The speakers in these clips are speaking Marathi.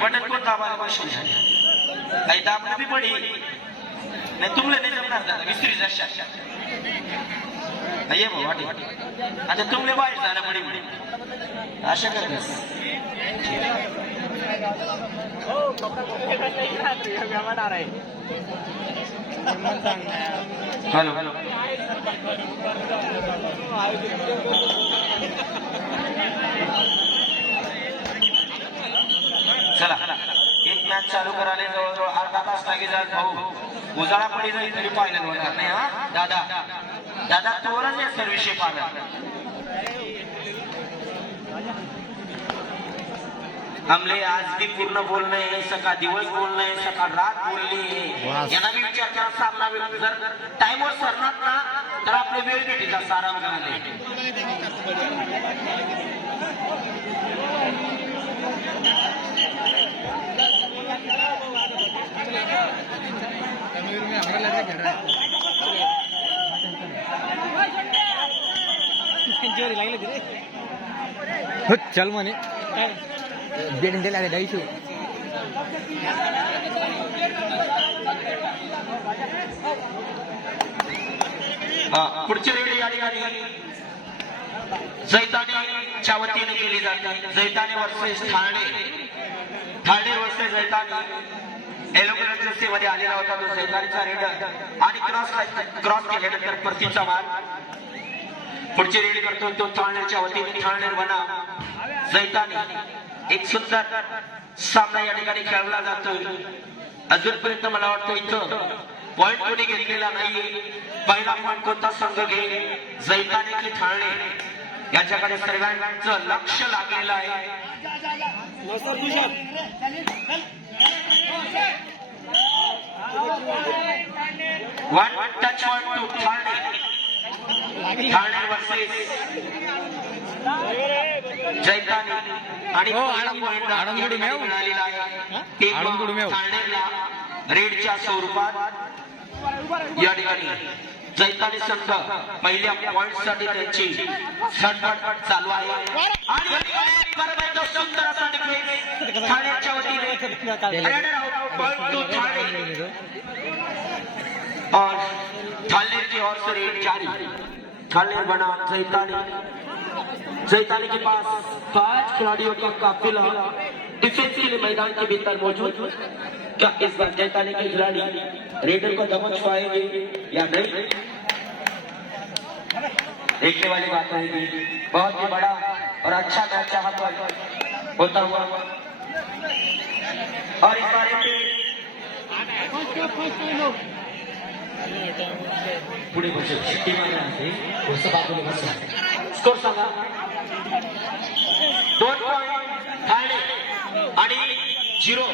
बटन कोण दाबायला मशीन झाली काही दाबणं बी पडी नाही तुमले नाही जमणार दादा विसरी जशा ये भाऊ वाटे आता तुमले बाहेर जाणं पडी म्हणे अशा करतेस हॅलो हॅलो चला एक मॅच चालू करायला जवळजवळ अर्धा तास लागे जात भाऊ उजाळा पडी जाईल तरी पाहिलं होणार नाही हा दादा दादा तोरच या सर्विसशी पाहिला हमले आज भी पूर्ण बोलणं आहे सकाळ दिवस बोलणं आहे सकाळ रात बोलली यांना मी विचार करा सामना जर टाइमवर सरणार ना तर आपले वेळ भेटीचा सारांश करायला चल म्हणे बेडून दिला डायशू पुढची रेडी या ठिकाणी जैतानीच्या वतीने केली जाते Jaitani versus Thane versus Jaitani yellow colour jersey मध्ये आलेला होता तो जैतानीचा रेडर आणि क्रॉस केल्यानंतर परतीचा मार पुढची रेडी करतो तो ठाण्याच्या वतीने ठाणे वना जैतानी एक सुंदर सामना या ठिकाणी खेळला जातोय अजूनपर्यंत मला वाटतं इथं पॉइंट कोणी घेतलेला नाहीये पहिला पॉइंट कोणता संघ घेईल जैतानी की ठाणे याच्याकडे सर्वांचं लक्ष लागलेलं आहे one touch one two Thane versus Jaitani आणि रेडच्या स्वरूपात या ठिकाणी जैतानी संघ पहिल्या पॉइंट साठी त्यांची झटपट चालू आहे आणि सुंदर असा डिफेन्स ठाण्याच्या वतीने और ठाणे की ओर से रेड जारी ठाणे बना जैतानी के पास 5 खिलाड़ियों का काफिला डिफेंस के लिए मैदान के भीतर मौजूद क्या इस बार जैतानी के खिलाड़ी रेडर को दमन पाएंगे या नहीं देखने वाली बात है बहुत ही बड़ा और अच्छा मैच यहाँ पर होता हुआ और इस बारे में पुढे स्कोर सांगा 2 पॉइंट ठाणे आणि 0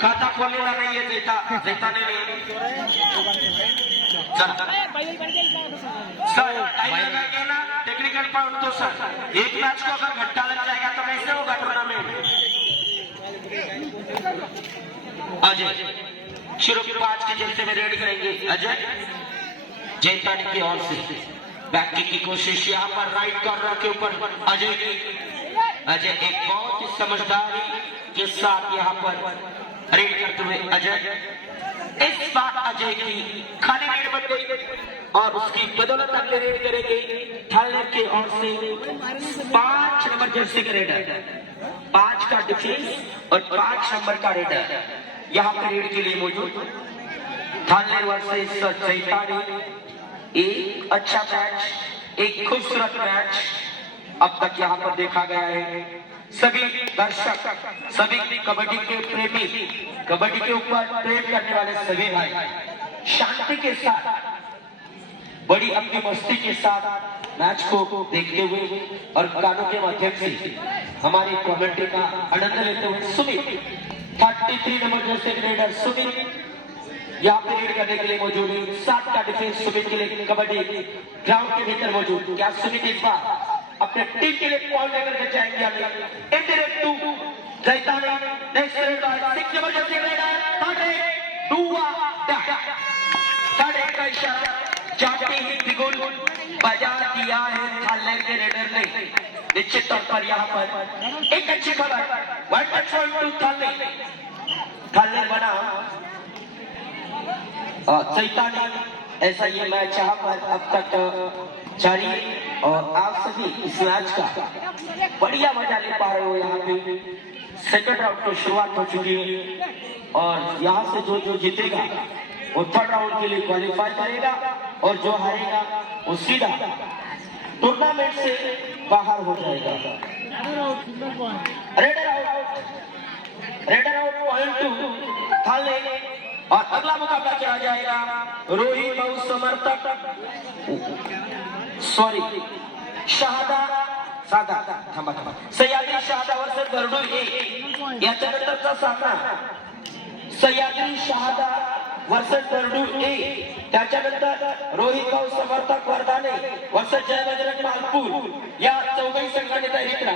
खाता खोललेला नाहीये जैताने सर टाइम लगाएंगे ना टेक्निकल पॉइंट तो सर एक मैच को अगर घंटा लग जाएगा तो कैसे होगा टूर्नामेंट अजय शुरू के 5 के जलसे में रेडी करेंगे अजय जैतानी की ओर से बैक की कोशिश यहाँ पर राइट कॉर्नर के ऊपर अजय एक बहुत ही समझदारी के साथ यहाँ पर रेड करते हुए अजय इस बार अजय की खाली रेड बन गई और उसकी बदौलत अगले रेड करेंगे ठाणे की ओर से 5 नंबर जर्सी का रेडर 5 का डिफेंस और 5 नंबर का रेडर यहाँ पर रेड के लिए मौजूद ठाणे वर्सेस जैतानी एक अच्छा मैच एक खूबसूरत मैच अब तक यहाँ पर देखा गया है सभी दर्शक सभी कबड्डी के प्रेमी कबड्डी के ऊपर प्रेम करने वाले सभी भाई शांति के साथ बड़ी अपनी मस्ती के साथ मैच को देखते हुए और गानों के माध्यम से हमारी कमेंट्री का आनंद लेते हुए सुमित 33 नंबर जैसे रेडर सुमित यहाँ पे रीड करने के लिए मौजूद है 7 का डिफेंस सुमित के लिए कबड्डी ग्राउंड के भीतर मौजूद क्या सुमित इस बार अपने टीम के लिए पॉइंट लेकर के जाएंगे अभी interact to Jaitani next raid by 6 number jersey raider Thane दुआ ठाणे का इशारा जाते ही बिगुल बजा दिया है ठाणे के रेडर ने निश्चित तौर पर यहाँ पर एक अच्छी खबर, 1-2 थाने बना चैताली। ऐसा ये मैच यहाँ पर अब तक जारी है और आप सभी इस मैच का बढ़िया मजा ले पा रहे हो। यहाँ पे सेकंड राउंड की शुरुआत हो चुकी है और यहाँ से जो जीतेगा वो थर्ड राउंड के लिए क्वालिफाई करेगा और जो हारेगा वो सीधा टूर्नामेंट से बाहर हो जाएगा। रेडर आउट पॉइंट 2 थाने और अगला मुकाबला चला जाएगा रोहित बहु समर्थक सह्याद्री शहादा वर्सेस गरडू ए याच्यानंतरचा सामना सह्याद्री शहादा वर्सेस गरडू ए, त्याच्यानंतर रोहित भाऊ समर्थक वर्धाने वर्सेस जय बजरंग मालपूर या चौघही संघाने तयारी करा।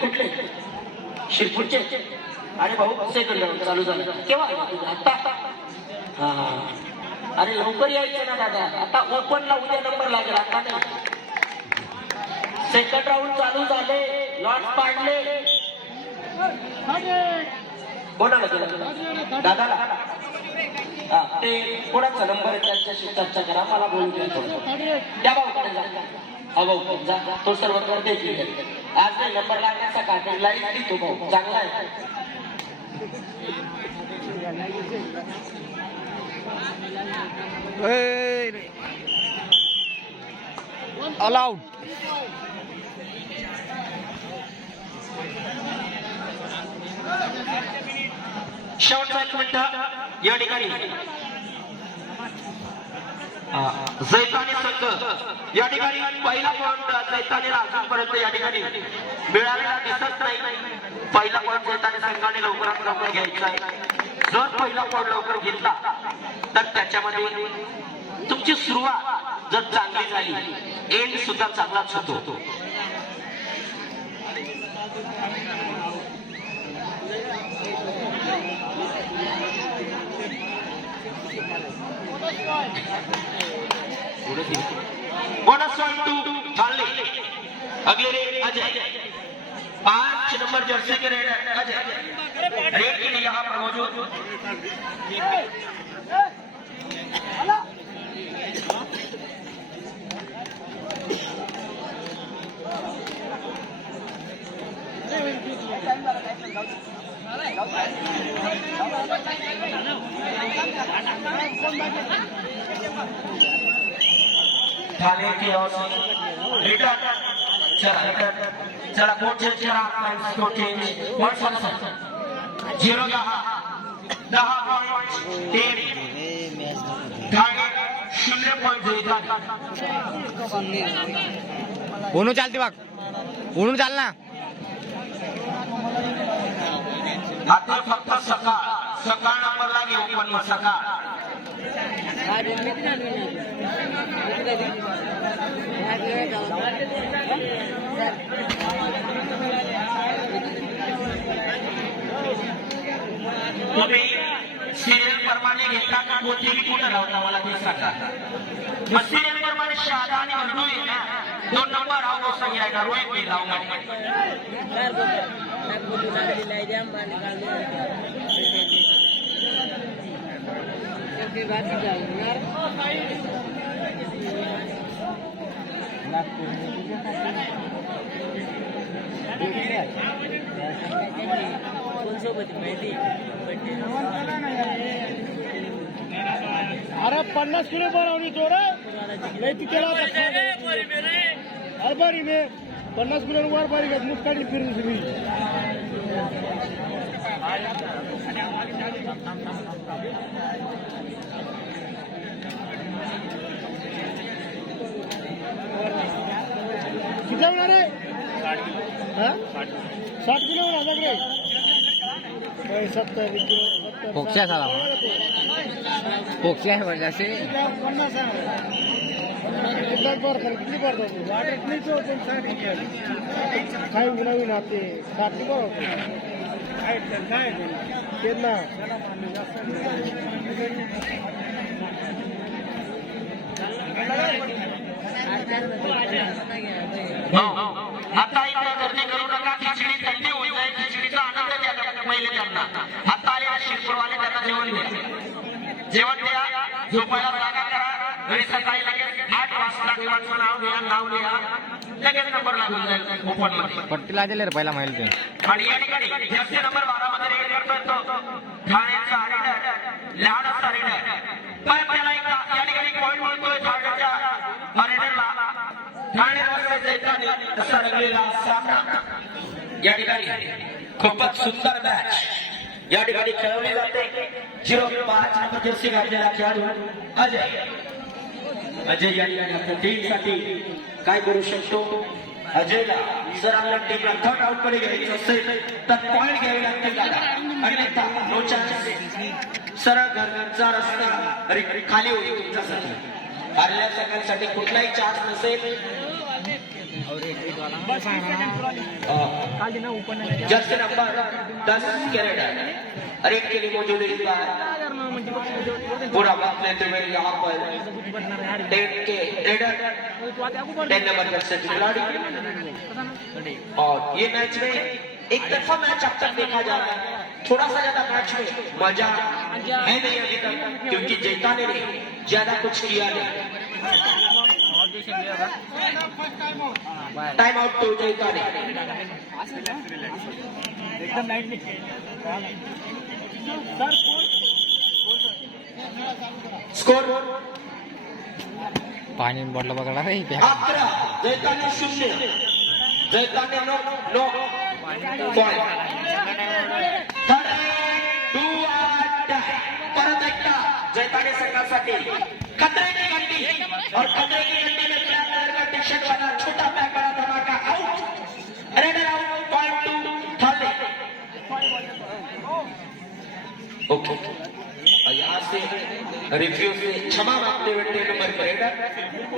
कुठले शिरपूरचे? अरे भाऊ सेकंड राऊंड चालू झालं केव्हा आता? हा अरे लवकर यायचं ना दादा, आता ओपनला उद्या नंबर लागेल, आता नाही। सेकंड राऊंड चालू झाले, लॉट पाडले। कोणाला केलं? दादाला? हा ते कोणाचा नंबर आहे त्यांच्याशी चर्चा करा, मला बोलू द्या थोडं। त्या भाऊकडे जा, हा भाऊ जा, तो सर्व करते की आज नाही नंबर लागण्याचा काय लाईट देतो भाऊ, चांगला आहे। All out. शेवटचा 1 मिनिट या ठिकाणी जैतानी संघ या ठिकाणी पहिला पॉइंट जैतानीला अजूनपर्यंत या ठिकाणी मिळालेला दिसत नाही। पहिला पॉइंट जैतानी संघाने लवकरात लवकर घ्यायचा आहे। जर पहिला पॉइंट लवकर घेतला तर त्याच्यामध्ये तुमची सुरुवात जर चांगली झाली एंड सुद्धा चांगलाच होतो। बोनस पॉइंट 2 थाने अगले रेड अजय 5 नंबर जर्सी के रेड अजय रेड के लिए यहाँ पर मौजूद। थाने की ओर से रिटर्न चला कोच चेंजरा score change 0 10 point 3 target 0 point ओनू चालते बघ, ओनू चाल ना। आता फक्त सकाळ नंबरला घेऊ पण सकाळ तुम्ही सिरियल प्रमाणे घेतला का कोणतीही कुठं लावता मला ते सांगा। मग सिरियल प्रमाणे शहादा आणि हरडू आहे ना, 2 नंबर आहो सांगितलं रोहित मी लावू अरे 50 किलो बनवली तो रे नाही ती केला हरभरी ने 50 किलो वर बारी घेत मुस्काडी फिरून तुम्ही किती होणार रे? 60 किलो होणार रे। 70 पोक्ष्या झाला पोक्ष्या आहे म्हणजे असे 50 किती पडतो वाटत नाही तो पण काही नवीन आपले 60 बरोबर काय त्यांना आता इथे गर्दी करू नका खिचडी थंडी होऊन जाईल खिचडीचा आनंद द्या पहिले त्यांना आता आलेल्या शिरपूरवाले त्यांना जेवण द्या जेवण द्या झोपायला जागा करा घरी सकाळी लगेच 8 वाजता देवाचं नाव लिहा लगेच नंबर लागून जाईल ओपनमध्ये पट्टीला दिले रे पहिला माहिती आणि या ठिकाणी जास्त नंबर 12 मध्ये रेड करतोय तो ठाण्याचा रेडर लहानचा रेडर पण त्याला एक या ठिकाणी पॉईंट मिळतोय ठाण्याच्या रेडरला ठाणे असा रंगलेला सामना या ठिकाणी खूपच सुंदर मॅच या ठिकाणी खेळवली जाते 05 नंबर जर्सी घातलेला खेळाडू अजय या ठिकाणी आपल्या टीमसाठी काय करू शकतो अजयला जर आपल्या टीमला थर्ड आउट कडे घ्यायचं असेल तर पॉईंट घ्यावे लागतील दादा अन्यथा नो चान्स सरळ घरचा रस्ता खाली होईल तुमच्यासाठी हारलेल्या सगळ्यांसाठी कुठलाही चान्स नसेल जस्ट नंबर 10 कैरेट रेड के लिए मौजूद है पूरा वक्त लेते हुए यहाँ पर 10 के रेडर 10 नंबर जर्सी खिलाड़ी और ये मैच में एक तरफा मैच अब तक देखा जा रहा है थोड़ा सा ज्यादा मैच में मजा है नहीं अभी तक क्योंकि जैताने ने ज्यादा कुछ किया नहीं टाइम आउट तो जैताने एकदम नाईट स्कोर पाणी बॉटल पकडा रे 11 जैताने 0 जैताने नो पॉइंट परत एकदा जैताने संघासाठी खतरे की घंटी और खतरे की घंटी में ब्लैक कलर का टी शर्ट वाला छोटा पैक वाला धमाका आउट रेडर आउट पॉइंट 2 थाले ओके और यहाँ से रिव्यू से क्षमा मांगते हुए 10 नंबर पर रेडर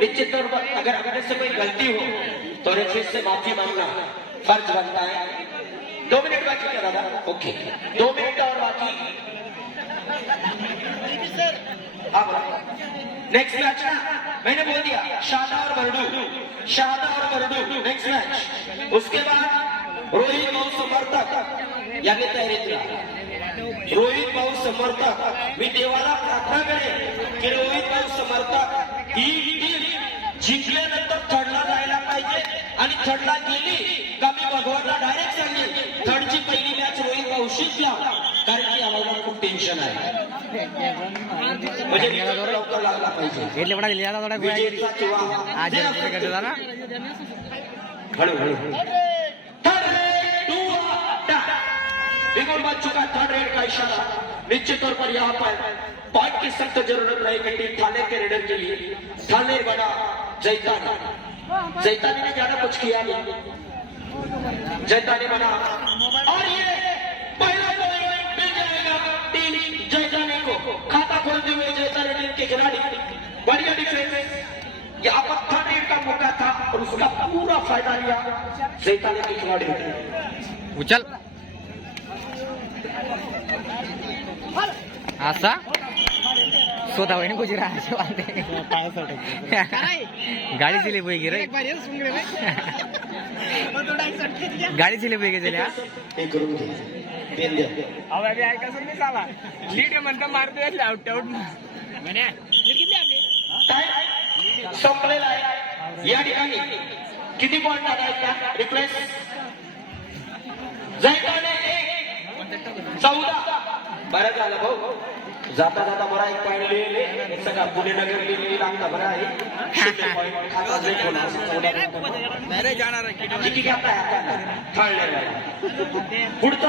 निश्चित तौर पर अगर से कोई गलती हो तो रिव्यू से माफी मांगना फर्ज बनता है 2 मिनट बाकी क्या दादा ओके 2 मिनट और बाकी नेक्स्ट मैच ना मैंने बोल दिया शादा और बरडू नेक्स्ट मैच उसके बाद रोहित भाऊ समर्थक याने तयारीत रोहित भाऊ समर्थक मी देवाला प्रार्थना करेन की रोहित भाऊ समर्थक ही टीम जिंकल्यानंतर थर्डला जायला पाहिजे आणि थर्डला गेली का मी भगवानला डायरेक्ट सांगेन थर्डची पहिली मॅच रोहित भाऊशीच घ्या कारण की आम्हाला खूप टेन्शन आहे म्हणजे लवकर लागला पाहिजे એટલે બડા લિયા થોડા विजेचा किंवा आज करते ना हळू बिगुल बच चुका थर्ड रेड का इशारा निश्चित तौर पर यहाँ पर पॉइंट की सख्त जरूरत रहेगी टीम थाने के रेडर के लिए थाने बना जैतानी ने ज्यादा कुछ किया नहीं जैतानी बना और ये पहला पॉइंट मिल जाएगा टीम जैतानी को खाता खोलते हुए जैतानी टीम के खिलाड़ी बढ़िया डिफेंस यहाँ पर थर्ड रेड का मौका था और उसका पूरा फायदा लिया जैतानी के खिलाड़ी उचल असा स्वतः वहिनी कुछ राहायचे वांदे गाडी दिली पैकी रे गाडी दिली पैकी दिल्या लीड म्हणता मारते आउट आउट संपलेला आहे या ठिकाणी किती पॉइंट टाकायचा रिप्लेस जैताने 14 बरं झालं भाऊ जाता जाता बरा एक पॉइंट लिहिले सगळा पुणे नगर लिहिलेली लागता बरं आहे किती घ्या पुढचा